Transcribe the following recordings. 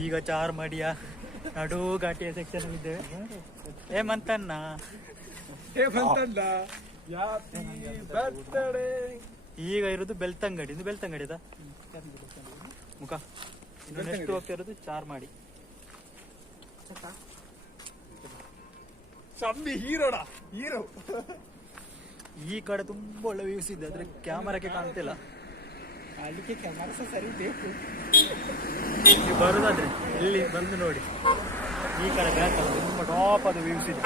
ಈಗ ಚಾರ್ಮಾಡಿಯ ನಡು ಘಾಟಿಯ ಸೆಕ್ಷನ್ ಇದ್ದೇವೆ. ಹೇಮಂತಣ್ಣ ಈಗ ಇರೋದು ಬೆಳ್ತಂಗಡಿ. ಇದು ಬೆಳ್ತಂಗಡಿದ ಮುಖ. ಇನ್ನು ನೆಕ್ಸ್ಟ್ ಹೋಗ್ತಾ ಇರೋದು ಚಾರ್ಮಾಡಿ. ಹೀರೋ ಈ ಕಡೆ ತುಂಬಾ ಒಳ್ಳೆ ವ್ಯೂಸ್ ಇದೆ, ಆದ್ರೆ ಕ್ಯಾಮರಾಕ್ಕೆ ಕಾಣ್ತಿಲ್ಲ. ಅದಕ್ಕೆ ಕ್ಯಾಮರಾ ಸರಿ ಬೇಕು. ನೀವು ಬರುದಾದ್ರೆ ಇಲ್ಲಿ ಬಂದು ನೋಡಿ, ಈ ಕಡೆ ಬ್ಯಾಕ್ ಅಲ್ಲ ತುಂಬಾ ಟಾಪ್ ಆದ ವ್ಯೂಸ್ ಇದೆ.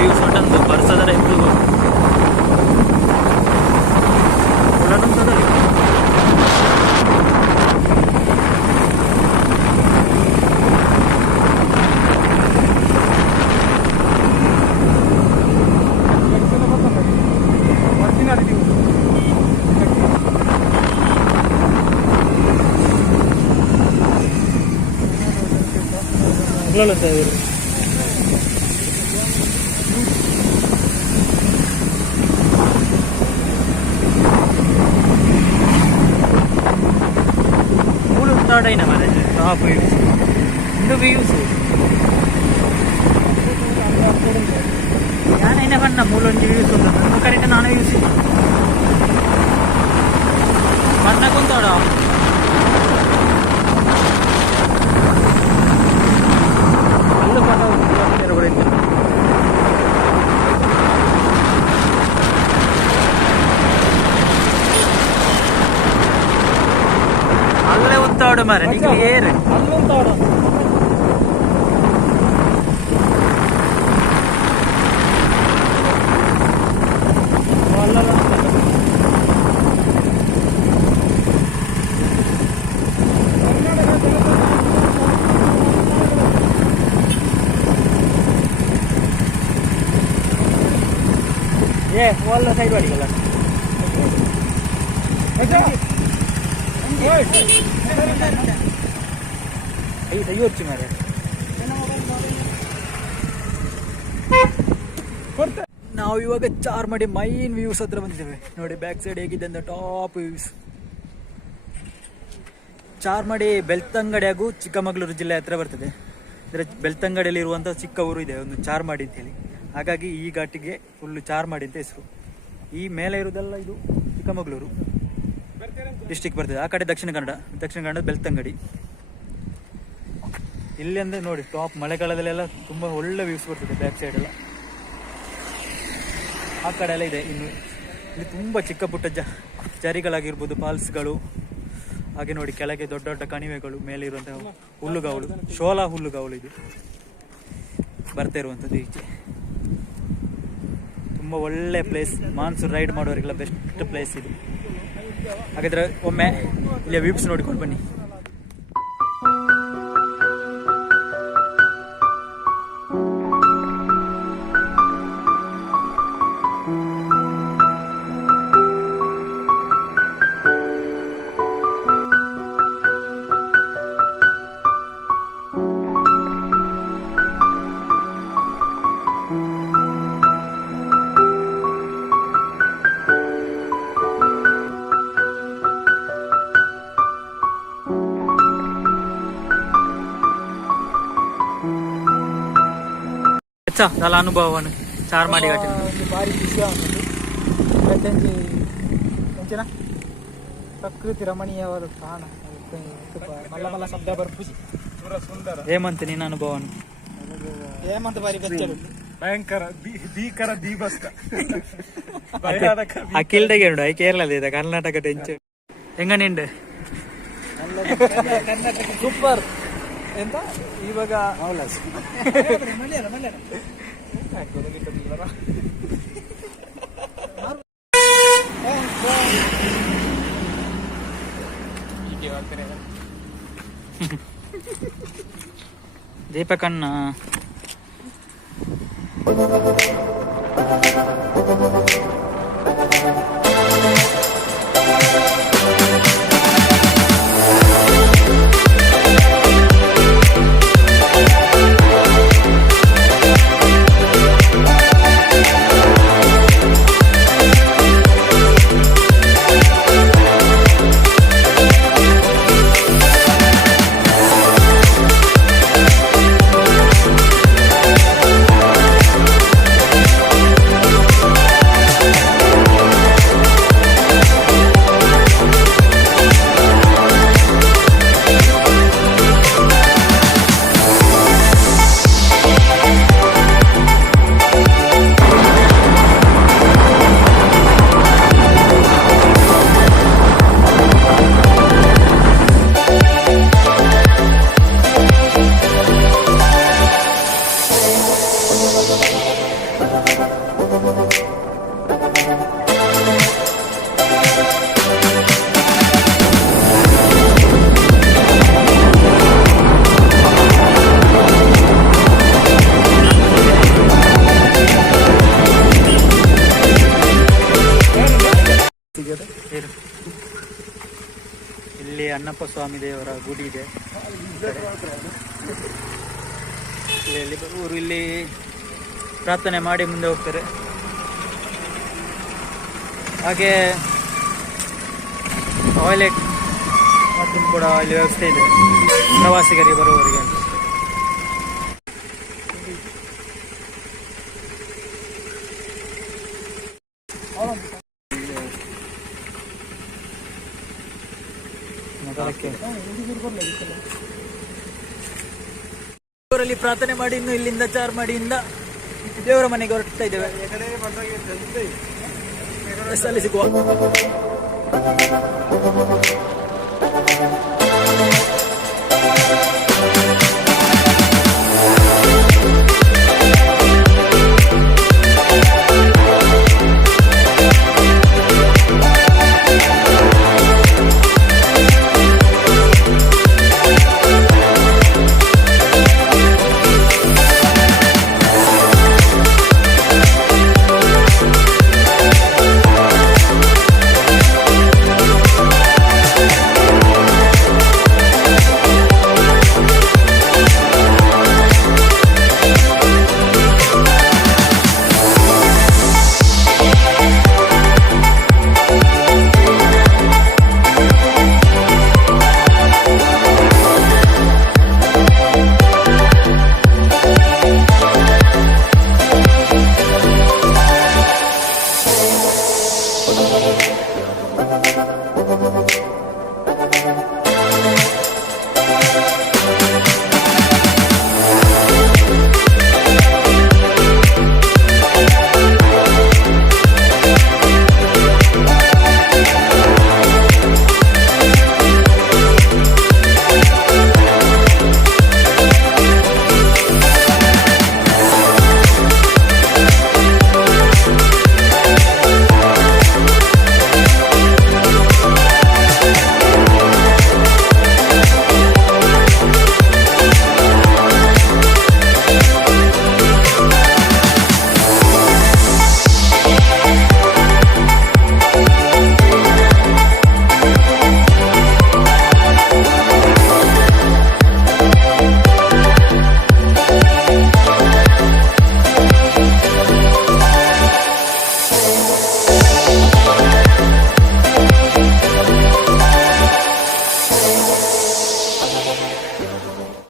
ವ್ಯೂಸ್ ಒಟ್ಟಂದು ಬರ್ಸದರೆ ಇತ್ತು ാണ് മര ടാപ്പ് വ്യൂസ്. എന്ത് വ്യൂസ് ഞാൻ അതിനെ കണ്ട മൂലൊഞ്ച് വ്യൂസ് ഉണ്ട്. നമുക്കറിയിട്ട് നാളെ വ്യൂസ് മണ്ണക്കൊന്തോടാ നല്ല പടം. ಅಲ್ಲೇ ಉಂತಾಡು ಮಾರೆ ನಿಮಗೆ ಏರು ಅಲ್ಲುಂತಾಡು. ಒಳ್ಳ ಸೈಡ್ ಮಾಡಿಲ್ಲ ಐವತ್ತು ಮಾರೆ. ನಾವು ಇವಾಗ ಚಾರ್ಮಾಡಿ ಮೈನ್ ವ್ಯೂಸ್ ಹತ್ರ ಬಂದಿದ್ದೇವೆ ನೋಡಿ. ಬ್ಯಾಕ್ ಸೈಡ್ ಹೇಗಿದೆ ಅಂತ ಟಾಪ್ ವ್ಯೂಸ್. ಚಾರ್ಮಾಡಿ ಬೆಳ್ತಂಗಡಿ ಹಾಗೂ ಚಿಕ್ಕಮಗಳೂರು ಜಿಲ್ಲೆ ಹತ್ರ ಬರ್ತದೆ. ಅಂದರೆ ಬೆಳ್ತಂಗಡಿಯಲ್ಲಿ ಇರುವಂಥ ಚಿಕ್ಕ ಊರು ಇದೆ ಒಂದು ಚಾರ್ಮಾಡಿ ಅಂತೇಳಿ. ಹಾಗಾಗಿ ಈ ಘಾಟಿಗೆ ಫುಲ್ಲು ಚಾರ್ಮಾಡಿ ಅಂತ ಹೆಸರು. ಈ ಮೇಲೆ ಇರೋದೆಲ್ಲ ಇದು ಚಿಕ್ಕಮಗಳೂರು ಡಿಸ್ಟಿಕ್ ಬರ್ತದೆ. ಆ ಕಡೆ ದಕ್ಷಿಣ ಕನ್ನಡ ಬೆಳ್ತಂಗಡಿ. ಇಲ್ಲಿ ಅಂದರೆ ನೋಡಿ ಟಾಪ್ ಮಳೆಗಾಲದಲ್ಲೆಲ್ಲ ತುಂಬ ಒಳ್ಳೆ ವ್ಯೂಸ್ ಬರ್ತದೆ ಬ್ಯಾಕ್ ಸೈಡ್ ಎಲ್ಲ. ಆ ಕಡೆ ಎಲ್ಲ ಇದೆ. ಇನ್ನು ಇಲ್ಲಿ ತುಂಬ ಚಿಕ್ಕ ಪುಟ್ಟ ಜರಿಗಳಾಗಿರ್ಬೋದು, ಫಾಲ್ಸ್ಗಳು. ಹಾಗೆ ನೋಡಿ ಕೆಳಗೆ ದೊಡ್ಡ ದೊಡ್ಡ ಕಣಿವೆಗಳು, ಮೇಲೆ ಇರುವಂತಹ ಹುಲ್ಲುಗಾವಲು, ಶೋಲಾ ಹುಲ್ಲುಗಾವಲು ಇದು ಬರ್ತಾ ಇರುವಂಥದ್ದು ಈಚೆ. ತುಂಬ ಒಳ್ಳೆ ಪ್ಲೇಸ್, ಮಾನ್ಸೂನ್ ರೈಡ್ ಮಾಡೋರಿಗೆಲ್ಲ ಬೆಸ್ಟ್ ಪ್ಲೇಸ್ ಇದು. ಹಾಗಾದ್ರೆ ಒಮ್ಮೆ ಇಲ್ಲಿ ವ್ಯೂಸ್ ನೋಡಿಕೊಂಡು ಬನ್ನಿ. झाला अनुभव ಚಾರ್ಮಾಡಿ ಘಾಟಿ ಭಾರಿ ವಿಷಯ ಅಂಚೆನ ಪ್ರಕೃತಿ ರಮಣೀಯವಾದ ತಾಣ. ಮಲ್ಲ ಮಲ್ಲ ಶಬ್ದ ಬರ್ಪುಜಿ ಹೇಮಂತ್ ನಿನ್ನ ಅನುಭವ? ಹೇಮಂತ್ ಬಾರಿ ಬೆಚ್ಚಲು ಭಯಂಕರ ಭೀಕರ ದೀಬಸ್ಕ ಅಖಿಲ್ಡೆಗೆ ಉಂಡು ಐ ಕೇರಳ ಇದೆ ಕರ್ನಾಟಕ ಟೆಂಚ್ ಹೆಂಗನಿಂಡು ಕರ್ನಾಟಕ ಸೂಪರ್ ಎಂತ ಇವಾಗ ದೀಪಕಣ್ಣ ಇಲ್ಲಿ ಅಣ್ಣಪ್ಪ ಸ್ವಾಮಿ ದೇವರ ಗುಡಿ ಇದೆ. ಇಲ್ಲಿ ಬರುವವರು ಇಲ್ಲಿ ಪ್ರಾರ್ಥನೆ ಮಾಡಿ ಮುಂದೆ ಹೋಗ್ತಾರೆ. ಹಾಗೆ ಟಾಯ್ಲೆಟ್ ಮತ್ತು ಕೂಡ ಇಲ್ಲಿ ವ್ಯವಸ್ಥೆ ಇದೆ ಪ್ರವಾಸಿಗರಿಗೆ ಬರುವವರಿಗೆ. ದೇವರಲ್ಲಿ ಪ್ರಾರ್ಥನೆ ಮಾಡಿ ಇನ್ನು ಇಲ್ಲಿಂದ ಚಾರ್ಮಾಡಿಯಿಂದ ದೇವರ ಮನೆಗೆ ಹೊರಡ್ತಾ ಇದ್ದೇವೆ. ಅಲ್ಲಿ ಸಿಗುವ